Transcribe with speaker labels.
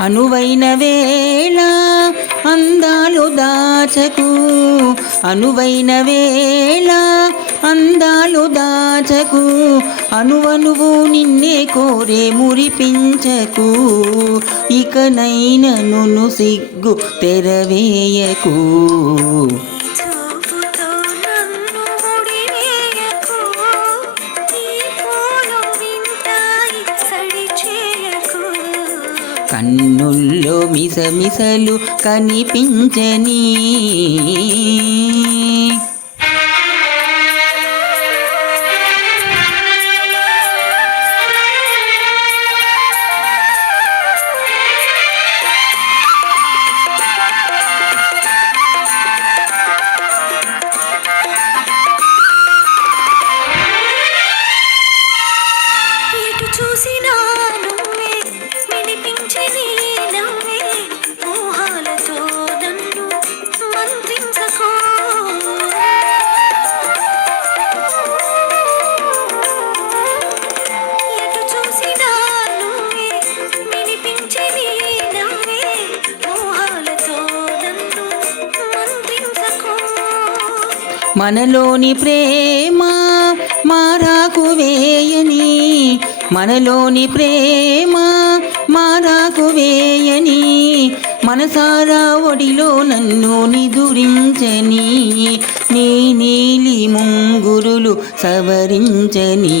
Speaker 1: అనువైన వేళ అందాలు దాచకు. అనువైన వేళ అందాలు దాచకు. అనువనువు నిన్నే కోరే మురిపించకు. ఇకనైనను సిగ్గు తెరవేయకు. కన్నుల్లో మిసమిసలు కనిపించని మనలోని ప్రేమ మారాకు వేయని మనలోని ప్రేమ మారాకు వేయని మనసారా ఒడిలో నన్ను నిదురించని నీ నీలి ముంగురులు సవరించని.